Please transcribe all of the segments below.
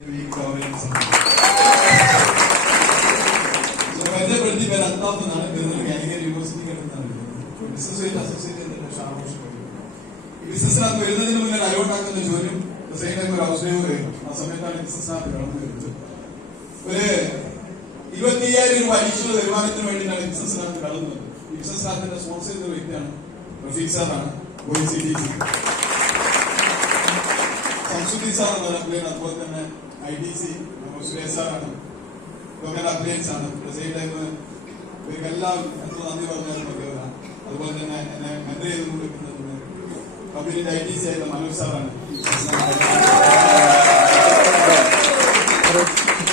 എന്റെ പേര് അൽത്താഫ് എന്നാണ്. കാലിക്കറ്റ് യൂണിവേഴ്സിറ്റി ബിസിനസ് അസോസിയേറ്റ് ചെയ്തിട്ട് ആഘോഷിക്കുന്നത്. ഈ ബിസിനസ്സിനകത്ത് വരുന്നതിന് മുന്നേ അലോട്ടാക്കുന്ന ജോലിയും സെയിം ടൈം ഒരു ഹൗസ് ഡ്രൈവറായിരുന്നു. ആ സമയത്താണ് ബിസിനസ്സിനകത്ത് കടന്നു വരുന്നത്. ഒരു 25,000 രൂപ അഡീഷണൽ വരുമാനത്തിന് വേണ്ടിയിട്ടാണ് ബിസിനസ്സിനകത്ത് കടന്നത്. ഈ ബിസിനസ്സിനകത്തിന്റെ സ്പോൺസർ ചെയ്ത വ്യക്തിയാണ് റഫീഖ് സാറാണ്. സംസുദ്ദീൻ സാറാണ് അപ്ലൈൻ. അതുപോലെ തന്നെ IDC സുരേഷ് സാറാണ്. ഇതൊക്കെ അപ്ലയൻസ് ആണ്. സെയിം ടൈം ഇവർക്കെല്ലാം എത്ര നന്ദി പറഞ്ഞാലും മതിയാവില്ല. അതുപോലെ തന്നെ എന്നെ മെന്റർ ചെയ്ത് കൊടുക്കുന്നത് കമ്പനിയുടെ IDC ആയിട്ടുള്ള മനോജ് സാറാണ്.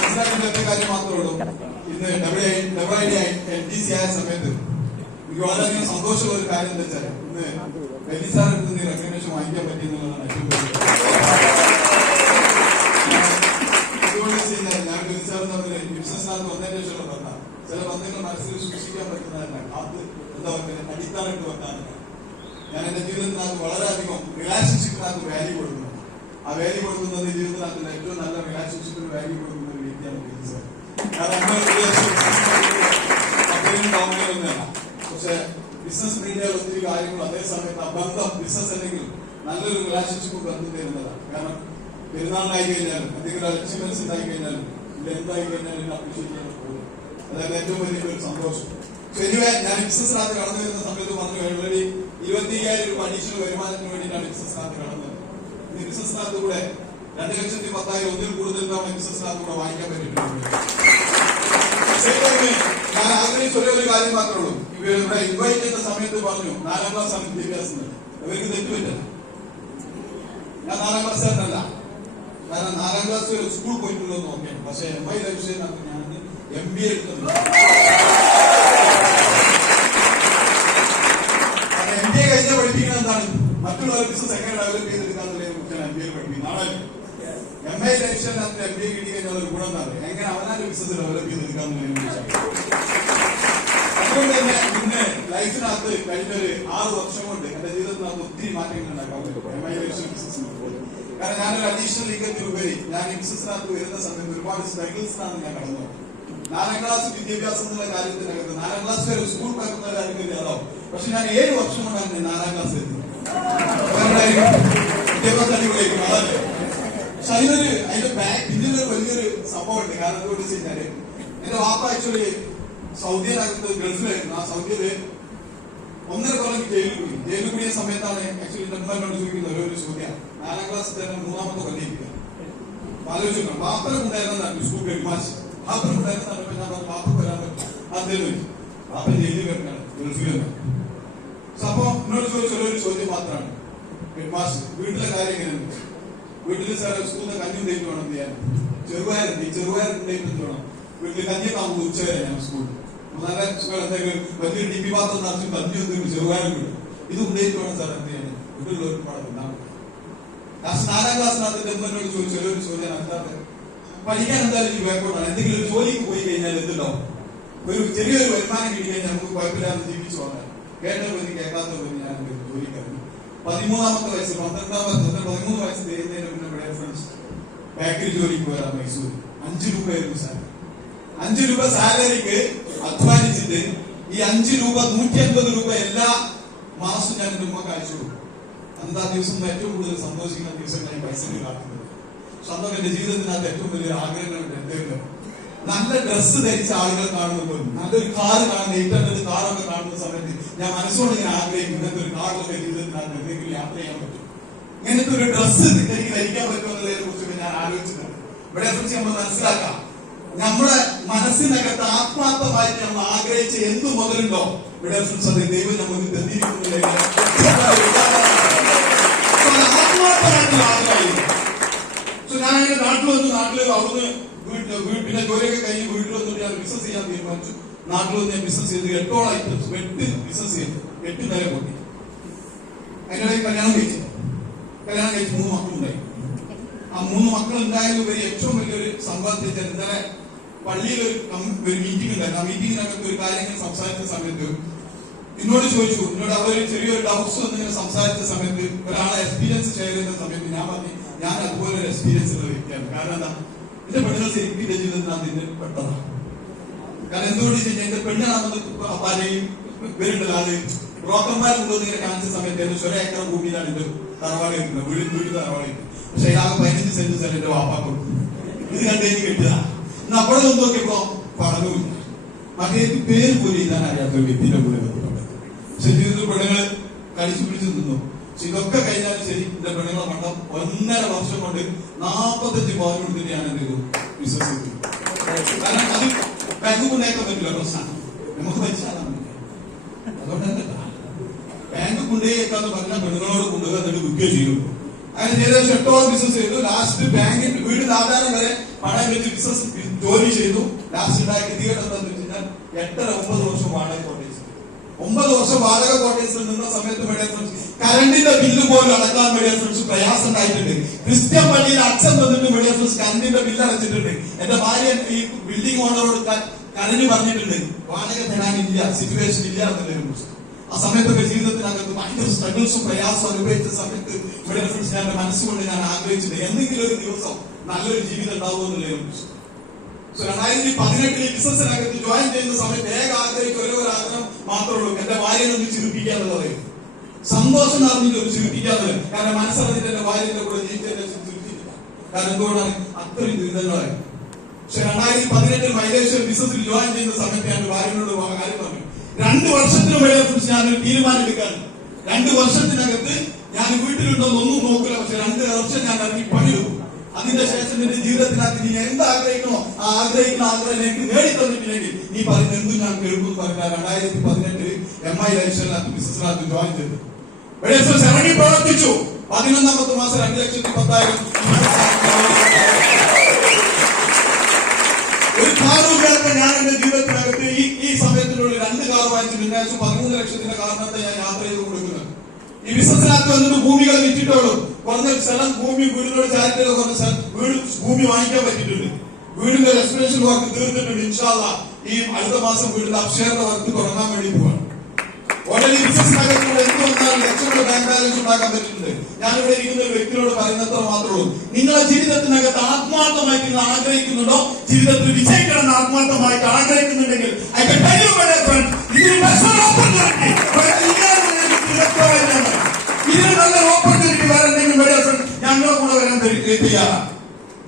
മനസ്സിലാക്കേണ്ട കാര്യം മാത്രമേ ഉള്ളൂ. ഇന്ന് LTC ആയ സമയത്ത് എനിക്ക് വളരെയധികം സന്തോഷമുള്ള ഒരു കാര്യം എന്താ വെച്ചാൽ ഇന്ന് ബെന്നി സാറിന്റെ അടുത്ത് നിന്ന് റെക്കഗ്നേഷൻ വാങ്ങിക്കാൻ പറ്റിയെന്നുള്ളതാണ് ഏറ്റവും വലിയ. ഞാൻ ബെന്നി സാറും തമ്മിൽ ബിസിനസ്സിനകത്ത് വന്നതിന് ശേഷമുള്ള ബന്ധം ചില ബന്ധങ്ങൾ മനസ്സിൽ സൂക്ഷിക്കാൻ പറ്റുന്നതല്ല. അത് എന്താ പറയുക അടിസ്ഥാനമായിട്ട് വെക്കാനല്ല. ഞാൻ എന്റെ ജീവിതത്തിനകത്ത് വളരെയധികം റിലേഷൻഷിപ്പിനകത്ത് വാല്യൂ കൊടുക്കുന്നു. ആ വാല്യൂ കൊടുക്കുന്നത് ജീവിതത്തിനകത്ത് ഏറ്റവും നല്ല റിലേഷൻഷിപ്പിന് വാല്യൂ കൊടുക്കുന്ന ഒരു വ്യക്തിയാണ് ബെന്നി സാർ. ഒന്നല്ല, പക്ഷെ ബിസിനസ് മീഡിയ ഒത്തിരി കാര്യങ്ങൾ അതേ സമയത്ത് ആ ബന്ധം ബിസിനസ് അല്ലെങ്കിൽ നല്ലൊരു റിലേഷൻഷിപ്പ് ബന്ധം തരുന്നതാണ്. കാരണം പെരുന്നാളിനായി കഴിഞ്ഞാലും എന്തെങ്കിലും അച്ചീവ്മെന്റ്സ് ഉണ്ടായി കഴിഞ്ഞാലും ഇത് എന്തായി കഴിഞ്ഞാലും അപ്രീഷിയേറ്റ് ചെയ്യാൻ പോകും. അതായത് ഏറ്റവും വലിയൊരു സന്തോഷം. ശരിവേ ഞാൻ ബിസിനസ്സിനകത്ത് കടന്നു വരുന്ന സമയത്ത് പറഞ്ഞു ഓൾറെഡി 25,000 രൂപ അഡീഷണൽ വരുമാനത്തിന് വേണ്ടിയിട്ടാണ് ബിസിനസ്സിനകത്ത് കടന്നത്. ഈ ബിസിനസ്സിനകത്ത് കൂടെ 2,10,000 ഒന്നിൽ കൂടുതൽ തവണ ബിസിനസ്സിനകത്ത് കൂടെ വാങ്ങിക്കാൻ പറ്റിയിട്ടുണ്ട്. ഞാൻ ആഗ്രഹിച്ച ഒരേ ഒരു കാര്യം മാത്രമേ ഉള്ളൂ. ഇവിടെ ഇൻവൈറ്റ് ചെയ്ത സമയത്ത് പറഞ്ഞു 4ാം ക്ലാസ് ആണ് വിദ്യാഭ്യാസം. അവർക്ക് തെറ്റുപറ്റില്ല. ഞാൻ 4ാം ക്ലാസ്സുകാരനല്ല. കാരണം 4ാം ക്ലാസ് വരെ സ്കൂൾ പോയിട്ടുള്ളൂ നോക്കിയാണ്. പക്ഷെ MI ലക്ഷ്യത്തിനകത്ത് ഞാൻ MBA എടുക്കുന്നത്. MBA കഴിഞ്ഞ പഠിപ്പിക്കുന്നത് എന്താണ്? മറ്റുള്ളവർ ബിസിനസ് എങ്ങനെ ഡെവലപ്പ് ചെയ്തെടുക്കാന്നുള്ളതിനെ കുറിച്ചാണ് MBA പഠിപ്പിക്കുന്നത്. നാളെ MI ലക്ഷ്യത്തിനകത്ത് MBA കിട്ടി കഴിഞ്ഞാൽ ഒരു ഗുണം എന്താണ്? എങ്ങനെ അവനാന്റെ ബിസിനസ് ഡെവലപ്പ് ചെയ്തെടുക്കാന്നുള്ളതിനെ കുറിച്ചാണ്. അതുകൊണ്ട് തന്നെ ഇന്ന് ലൈഫിനകത്ത് കഴിഞ്ഞൊരു 6 വർഷം കൊണ്ട് എന്റെ ജീവിതത്തിനകത്ത് ഒത്തിരി മാറ്റങ്ങൾ ഉണ്ടാക്കാൻ പറ്റും. MI ലക്ഷ്യം ബിസിനസ്. കാരണം ഞാനൊരു അഡീഷണൽ ഇൻകത്തിനുപരി ഞാൻ ഈ ബിസിനസ്സിനകത്ത് വരുന്ന സമയത്ത് ഒരുപാട് സ്ട്രഗിൾസിനാണ് ഞാൻ കടന്നു. 4ാം ക്ലാസ് വിദ്യാഭ്യാസം എന്നുള്ള കാര്യത്തിനകത്ത് 4ാം ക്ലാസ് വരെ സ്കൂൾ പാക്കുന്ന കാര്യം അതാവും. പക്ഷെ ഞാൻ 7 വർഷം കൊണ്ടാണ് 4ാം ക്ലാസ് എത്തുന്നത്. വിദ്യാഭ്യാസം അടിപൊളിയായിരിക്കും അതല്ലേ. പക്ഷെ അതിന്റെ പിന്നിലൊരു വലിയൊരു സംഭവം ഉണ്ട്. കാരണം എന്തുകൊണ്ട് വെച്ച് കഴിഞ്ഞാല് എന്റെ വാപ്പ ആക്ച്വലി സൗദിയിനകത്ത് ഗൾഫിലായിരുന്നു. ആ സൗദിയില് 1.5 കൊല്ലം ജയിലിൽ പോയി. ജയിലിൽ കൂടിയ സമയത്താണ് ആക്ച്വലി എന്റെ അമ്മയോട് ചോദിക്കുന്ന ഓരോ ചോദ്യം. 4ാം ക്ലാസ് തന്നെ 3ാമത്തെ കൊല്ലിരിക്കുക. ആലോചിക്കണം വാപ്പനം ഉണ്ടായിരുന്നതാണ് സ്കൂൾ പെരുമാശ്. വാപ്പനം ഉണ്ടായിരുന്നതാണ്. ഞാൻ പറഞ്ഞു വാപ്പ വരാൻ പറ്റും. അദ്ദേഹം വാപ്പ ജയിലിൽ കിടക്കാണ് ഗൾഫിലാണ്. അപ്പൊ എന്നോട് ചോദിച്ച ഒരു ചോദ്യം മാത്രമാണ് പെരുമാശ് വീട്ടിലെ കാര്യം എങ്ങനെയുണ്ട്? വീട്ടിൽ സാർ സ്കൂളിൽ കഞ്ഞി ഉണ്ടെങ്കിൽ വേണം ചെയ്യാൻ. ചെറുപയറുണ്ടെങ്കിൽ വേണം വീട്ടിൽ കഞ്ഞിയൊക്കെ ആകുമ്പോൾ ഉച്ചവരെ ഞാൻ സ്കൂളിൽ നല്ല എന്തെങ്കിലും വലിയൊരു DP പാത്രം നിറച്ചും കഞ്ഞി ഒന്നും ചെറുപയറും കിട്ടും. ഇത് ഉണ്ടെങ്കിൽ വേണം സാർ എന്ത് ചെയ്യാൻ വീട്ടിലുള്ളവർക്ക് പാടും. 4ാം ക്ലാസ്സിനകത്ത് എന്നോട് ചോദിച്ച ഒരു ചോദ്യം അല്ലാതെ പഠിക്കാൻ എന്തായാലും ഈ ബാക്കോട്ടാണ്. എന്തെങ്കിലും ഒരു ജോലിക്ക് പോയി കഴിഞ്ഞാൽ എന്തുണ്ടാവും? ഒരു ചെറിയൊരു വരുമാനം കിട്ടി കഴിഞ്ഞാൽ നമുക്ക് കുഴപ്പമില്ലാതെ ജീവിച്ചു പോകാൻ. കേട്ടപ്പോൾ കേൾക്കാത്ത പോയി ഞാൻ ജോലിക്കായിരുന്നു. 13ാമത്തെ വയസ്സ് 13 വയസ്സ് തരുന്നതിന് മുന്നേ ഇവിടെ ഫ്രണ്ട്സ് ബേക്കറി ജോലിക്ക് പോരാ മൈസൂർ. 5 രൂപയായിരുന്നു സാലറി. 5 രൂപ സാലറിക്ക് അധ്വാനിച്ചിട്ട് ഈ 5 രൂപ 150 രൂപ എല്ലാ മാസവും ഞാൻ എന്റെ ഉമ്മക്ക് അയച്ചു കൊടുക്കും. അന്ന് ആ ദിവസം ഏറ്റവും കൂടുതൽ സന്തോഷിക്കുന്ന ദിവസങ്ങളായി പൈസക്ക് കാട്ടുന്നത്. സ്വന്തം എന്റെ ജീവിതത്തിനകത്ത് ഏറ്റവും വലിയൊരു ആഗ്രഹങ്ങളുണ്ട്. എന്തെങ്കിലും നല്ല ഡ്രസ്സ് ധരിച്ച ആളുകൾ കാണുമ്പോൾ നല്ലൊരു കാറ് കാണുന്ന 800 കാറൊക്കെ കാണുന്ന സമയത്ത് ഞാൻ മനസ്സോട് ഞാൻ ആഗ്രഹിക്കും ഇങ്ങനത്തെ ഒരു കാറൊക്കെ ജീവിതത്തിനകത്ത് എന്തെങ്കിലും യാത്ര ചെയ്യാൻ പറ്റും. ഇങ്ങനത്തെ ഒരു ഡ്രസ്സ് എനിക്ക് ധരിക്കാൻ പറ്റുമെന്നതിനെ കുറിച്ചൊക്കെ ഞാൻ ആലോചിച്ചിട്ടുണ്ട്. ഇവിടെ കുറിച്ച് നമ്മൾ മനസ്സിലാക്കാം. നമ്മുടെ മനസ്സിനകത്ത് ആത്മാർത്ഥമായിട്ട് നമ്മൾ ആഗ്രഹിച്ച് എന്ത് മുതലുണ്ടോ ഇവിടെ ദൈവം നമുക്ക് തന്നിരിക്കുന്നില്ല. ആത്മാർത്ഥമായിട്ടുള്ള ആഗ്രഹം. ഞാൻ എന്റെ നാട്ടിൽ വന്ന് അവിടുന്ന് പിന്നെ ജോലിയൊക്കെ കഴിഞ്ഞ് വീട്ടിൽ വന്നിട്ട് ഞാൻ ബിസിനസ് ചെയ്യാൻ തീരുമാനിച്ചു. നാട്ടിൽ വന്ന് ഞാൻ ബിസിനസ് ചെയ്ത് 8 ഐറ്റംസ് 8 ബിസിനസ് ചെയ്തു. 8 നില പൊട്ടി. അതിനിടയിൽ കല്യാണം കഴിച്ചു 3 മക്കളുണ്ടായി. ആ 3 മക്കൾ ഉണ്ടായതുപരി ഏറ്റവും വലിയൊരു സമ്പാദ്യം ഇന്നലെ പള്ളിയിൽ ഒരു മീറ്റിംഗ് ഉണ്ടായിരുന്നു. ആ മീറ്റിംഗിനകത്ത് ഒരു കാര്യങ്ങൾ സംസാരിച്ച സമയത്ത് എന്നോട് അവർ ചെറിയൊരു ഡൗട്ട്സ് വന്നിങ്ങനെ സംസാരിച്ച സമയത്ത് ഒരാളെ എക്സ്പീരിയൻസ് ഷെയർ ചെയ്യുന്ന സമയത്ത് ഞാൻ പറഞ്ഞു ഞാൻ അതുപോലെ ഒരു എക്സ്പീരിയൻസ് ഉള്ള വ്യക്തിയാണ്. കാരണം എന്താ എന്റെ പെണ്ണുങ്ങൾ ശരിക്കും എന്റെ ജീവിതത്തിൽ അതിന് പെട്ടതാണ്. കാരണം എന്തുകൊണ്ട് വെച്ച് കഴിഞ്ഞാൽ എന്റെ പെണ്ണാണെന്ന് പലയും വരുന്നുണ്ടല്ലോ, അത് ബ്രോക്കർമാർ കൊണ്ടുവന്ന് ഇങ്ങനെ കാണിച്ച സമയത്ത് ഏകദേശം 1 ഏക്കർ ഭൂമിയിലാണ് എന്റെ തറവാട് കിട്ടുന്നത്, വീട് തറവാട് കിട്ടുന്നത്. പക്ഷെ ഇതാകെ 15 സെന്റ് സ്ഥലം എന്റെ വാപ്പാ കൊടുത്തു. ഇത് കണ്ടു കിട്ടിയതാ. ഇന്ന് അവിടെ ഒന്ന് നോക്കിയപ്പോ പഠനവുമില്ല. മറ്റേ പേര് പോലും എഴുതാൻ അറിയാത്ത ഒരു വ്യക്തിയുടെ കൂടെ ബന്ധപ്പെട്ടത്. പക്ഷെ ജീവിതത്തിൽ പെണ്ണുങ്ങൾ കടിച്ചു പിടിച്ചു നിന്നു. പക്ഷെ ഇതൊക്കെ കഴിഞ്ഞാലും ശരി, എന്റെ പെണ്ണുങ്ങളെ മണ്ഡം 1.5 വർഷം കൊണ്ട് 45 പവൻ കൊടുത്തിട്ട് ഞാൻ എന്ത് ചെയ്തു, വിശ്വസിച്ചു. കാരണം അത് ബാങ്ക് കൊണ്ടേക്കാൻ പറ്റില്ല, പ്രശ്നമാണ്. നമുക്ക് മനസ്സിലാകാൻ പറ്റില്ല. അതുകൊണ്ട് തന്നെ ബാങ്ക് കൊണ്ടേക്കാന്ന് പറഞ്ഞാൽ പെണ്ണുങ്ങളോട് കൊണ്ടുപോയി എന്നിട്ട് വിൽക്കുകയോ ചെയ്യുള്ളൂ. അങ്ങനെ ഏകദേശം 8ഓളം ബിസിനസ് ചെയ്തു. ലാസ്റ്റ് ബാങ്കിൽ വീടിന് ആധാരം വരെ പണയം വെച്ച് ബിസിനസ് ജോലി ചെയ്തു. ലാസ്റ്റ് ഉണ്ടായ ഗതികേട് എന്താണെന്ന് വെച്ച് കഴിഞ്ഞാൽ 8-9 വർഷം വാടക കോട്ടേജ്. 9 വർഷം വാടക കോട്ടേജിൽ നിന്ന സമയത്ത് മീഡിയ ഫ്രണ്ട്സ് കറണ്ടിന്റെ ബില്ല് പോലും അടക്കാൻ മീഡിയ ഫ്രണ്ട്സ് പ്രയാസം ഉണ്ടായിട്ടുണ്ട്. ക്രിസ്ത്യൻ പള്ളിയിൽ അച്ഛൻ വന്നിട്ട് മീഡിയ ഫ്രണ്ട്സ് കറണ്ടിന്റെ ബില്ല് അടച്ചിട്ടുണ്ട്. എന്റെ ഭാര്യ ഈ ബിൽഡിംഗ് ഓണറോട് കരഞ്ഞു പറഞ്ഞിട്ടുണ്ട്, വാടക തരാനില്ല, സിറ്റുവേഷൻ ഇല്ല എന്നതിനെ കുറിച്ച്. ആ സമയത്തൊക്കെ ജീവിതത്തിനകത്ത് ഭയങ്കര സ്ട്രഗിൾസും പ്രയാസം അനുഭവിച്ച സമയത്ത് മീഡിയ ഫ്രണ്ട്സ് ഞാൻ മനസ്സുകൊണ്ട് ഞാൻ ആഗ്രഹിച്ചിട്ട് എന്തെങ്കിലും ഒരു ദിവസം നല്ലൊരു ജീവിതം ഉണ്ടാവുമെന്നതിനെ കുറിച്ച്. 2018 ബിസിനസ്സിനകത്ത് ജോയിൻ ചെയ്യുന്ന സമയത്ത് ആഗ്രഹിക്കുന്ന ഒരു ആഗ്രഹം മാത്രമേ ഉള്ളൂ, എന്റെ ഭാര്യനെ ഒന്ന് ചിരിപ്പിക്കാന്നുള്ളത്. സന്തോഷം അറിഞ്ഞിട്ട് ഒരു ചിരിപ്പിക്കാന്നുള്ളത്. കാരണം മനസ്സറിഞ്ഞിട്ട് എന്റെ ഭാര്യന്റെ കൂടെ ജീവിച്ചതിനെ ചിരിപ്പിക്കില്ല. കാരണം എന്തുകൊണ്ടാണ് അത്രയും ദുരിതങ്ങളായി. പക്ഷെ 2018 മൈലേശ്വർ ബിസിനസ്സിൽ ജോയിൻ ചെയ്യുന്ന സമയത്ത് ഞാൻ ഭാര്യനോട് കാര്യം പറഞ്ഞു, 2 വർഷത്തിന് മേലെ കുറിച്ച് ഞാനൊരു തീരുമാനം എടുക്കാൻ. 2 വർഷത്തിനകത്ത് ഞാൻ വീട്ടിലുണ്ടോന്ന് ഒന്നും നോക്കില്ല, പക്ഷെ 2 വർഷം ഞാൻ ഇറങ്ങി പണിയെടുക്കും. അതിന്റെ ശേഷം എന്റെ ജീവിതത്തിനകത്ത് നീ എന്ത് ആഗ്രഹിക്കണോ ആ ആഗ്രഹിക്കുന്ന ആഗ്രഹം എനിക്ക് നേടിത്തന്നിട്ടില്ലെങ്കിൽ നീ പറയുന്ന എന്തും ഞാൻ കേൾക്കും പറഞ്ഞാൽ 2018 MI ലൈഫിനകത്ത് ബിസിനസ്സിനകത്ത് ജോയിൻ ചെയ്തു. ഇറങ്ങി പ്രവർത്തിച്ചു. 11ാമത്തെ മാസം 2,10,000. ഒരു കാറുമില്ലാത്ത ഞാൻ എന്റെ ജീവിതത്തിനകത്ത് ഈ സമയത്തിനുള്ളിൽ 2 കാർ വാങ്ങിച്ചിട്ട് ഏകദേശം 13 ലക്ഷത്തിന്റെ കാരണത്തെ ഞാൻ യാത്ര ചെയ്ത് കൊടുക്കുന്നത്. ഈ ബിസിനസ്സിനകത്ത് വന്നിട്ട് ഭൂമികൾ വിറ്റിട്ടോളൂ. കുറഞ്ഞ സ്ഥലം ഭൂമി വീടിനോട് ചാരിറ്റിയുടെ കുറഞ്ഞ ഭൂമി വാങ്ങിക്കാൻ പറ്റിയിട്ടുണ്ട്. വീടിന്റെ റെസ്പിറേഷൻ വർക്ക് തീർത്തിട്ടുണ്ട്. ഇൻഷാ അല്ലാഹ് ഈ അടുത്ത മാസം വീടിന്റെ അപ്ഷേറിന്റെ വർക്ക് തുടങ്ങാൻ വേണ്ടി പോവാണ്. ഓൾറെഡി ബിസിനസ്സിനകത്ത് എന്ത് വന്നാലും ലക്ഷങ്ങളുടെ ബാങ്ക് ബാലൻസ് ഉണ്ടാക്കാൻ പറ്റുന്നുണ്ട്. ഞാനിവിടെ ഇരിക്കുന്ന ഒരു വ്യക്തിയോട് പറയുന്നത്ര മാത്രമേ ഉള്ളൂ, നിങ്ങളെ ജീവിതത്തിനകത്ത് ആത്മാർത്ഥമായിട്ട് നിങ്ങൾ ആഗ്രഹിക്കുന്നുണ്ടോ, ജീവിതത്തിൽ വിജയിക്കണം ആത്മാർത്ഥമായിട്ട് ആഗ്രഹിക്കുന്നുണ്ടെങ്കിൽ ഇതിന് നല്ല ഓപ്പർച്യൂണിറ്റി വേറെ എന്തെങ്കിലും ഞങ്ങളെ കൂടെ വരാൻ തയ്യാറാണ്.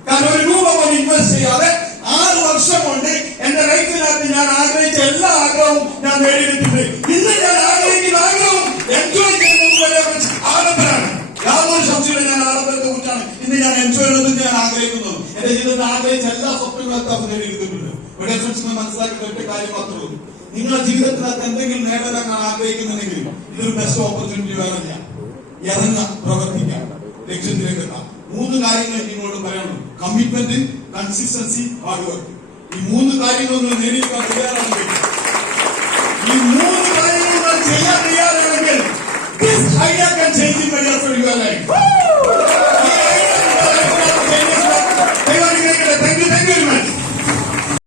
കാരണം 1 രൂപ പോലും ഇൻവെസ്റ്റ് ചെയ്യാതെ 6 വർഷം കൊണ്ട് എന്റെ ലൈഫിനകത്ത് ഞാൻ ആഗ്രഹിച്ച എല്ലാ ആഗ്രഹവും ഞാൻ നേടിയെടുത്തിട്ടുണ്ട്. ഇന്ന് ഞാൻ ആഗ്രഹിക്കുന്ന ആഗ്രഹവും എൻജോയ് ചെയ്യുന്നത് ആഡംബരമാണ്. യാതൊരു സംശയവും ഞാൻ ആഡംബരത്തെ കുറിച്ചാണ് ഇന്ന് ഞാൻ എൻജോയ് ചെയ്യുന്നത് ഞാൻ ആഗ്രഹിക്കുന്നത്. എന്റെ ജീവിതത്തിൽ ആഗ്രഹിച്ച എല്ലാ സ്വപ്നങ്ങളും നേടിയെടുത്തിട്ടുണ്ട്. ഇവിടെ ഫ്രണ്ട്സിനെ മനസ്സിലാക്കുന്ന ഒറ്റ കാര്യം മാത്രമേ ഉള്ളൂ, നിങ്ങളുടെ ജീവിതത്തിനകത്ത് എന്തെങ്കിലും നേടാൻ ആഗ്രഹിക്കുന്നുണ്ടെങ്കിൽ ഇതൊരു ബെസ്റ്റ് ഓപ്പർച്യൂണിറ്റി വേറില്ല. ഇറങ്ങ, പ്രവർത്തിക്കാം, ലക്ഷ്യത്തിലേക്ക് എത്താം. 3 കാര്യങ്ങൾ നിങ്ങളോട് പറയാനുള്ളൂ: കമ്മിറ്റ്മെന്റ്, കൺസിസ്റ്റൻസി, ഹാർഡ് വർക്ക്. ഈ 3 കാര്യങ്ങൾ നേടിയെടുക്കാൻ തയ്യാറാണെങ്കിൽ, ഈ 3 കാര്യങ്ങൾ ചെയ്യാൻ തയ്യാറാണെങ്കിൽ this idea can